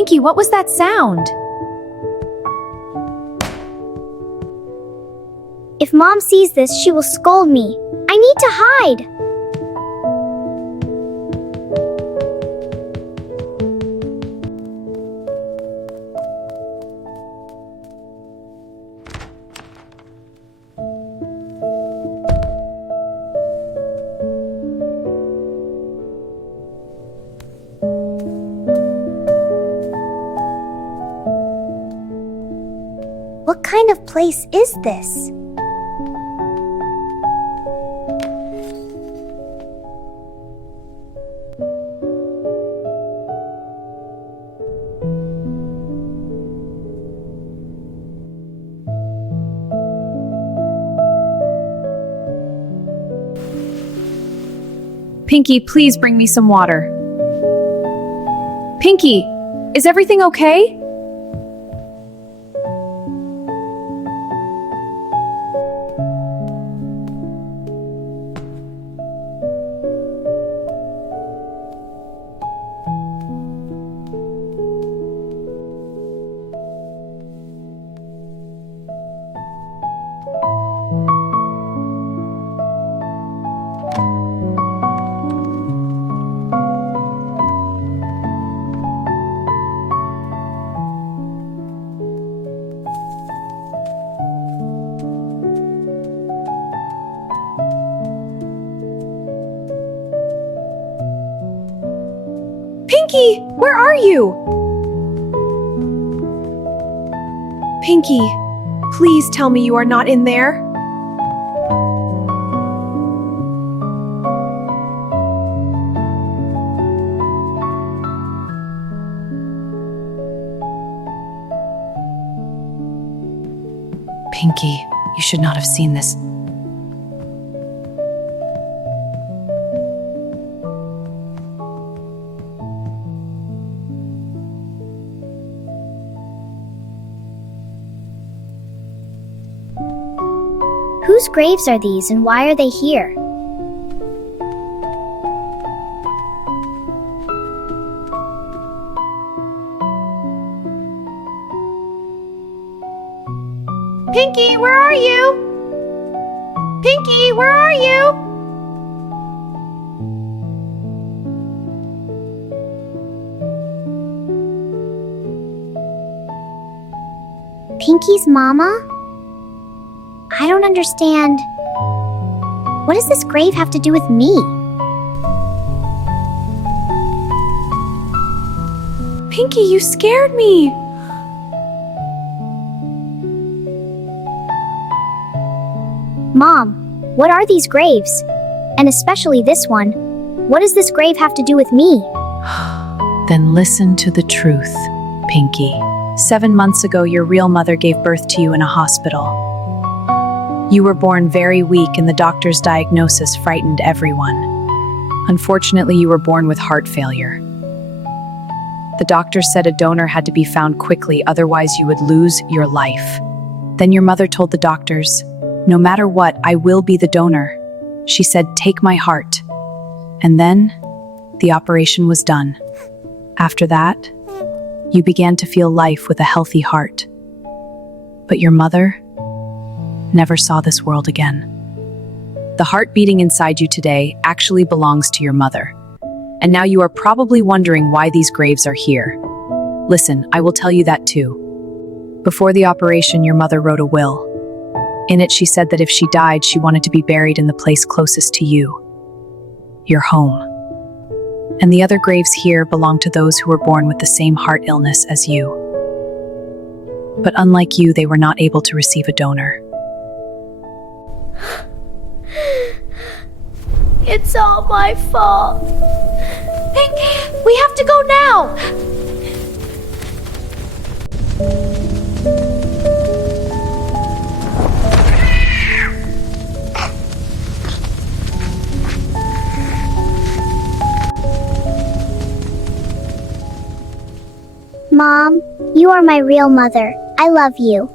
Pinky, what was that sound? If Mom sees this, she will scold me. I need to hide. What kind of place is this? Pinky, please bring me some water. Pinky, is everything okay? Pinky, where are you? Pinky, please tell me you are not in there. Pinky, you should not have seen this. Whose graves are these and why are they here? Pinky, where are you? Pinky, where are you? Pinky's mama? I don't understand. What does this grave have to do with me? Pinky, you scared me. Mom, what are these graves? And especially this one. What does this grave have to do with me? Then listen to the truth, Pinky. 7 months ago, your real mother gave birth to you in a hospital. You were born very weak and the doctor's diagnosis frightened everyone. Unfortunately, you were born with heart failure. The doctor said a donor had to be found quickly, otherwise you would lose your life. Then your mother told the doctors, "No matter what, I will be the donor." She said, "Take my heart." And then, the operation was done. After that, you began to feel life with a healthy heart. But your mother never saw this world again. The heart beating inside you today actually belongs to your mother. And now you are probably wondering why these graves are here. Listen, I will tell you that too. Before the operation, your mother wrote a will. In it, she said that if she died, she wanted to be buried in the place closest to you, your home. And the other graves here belong to those who were born with the same heart illness as you. But unlike you, they were not able to receive a donor. It's all my fault. Pinky, we have to go now! Mom, you are my real mother. I love you.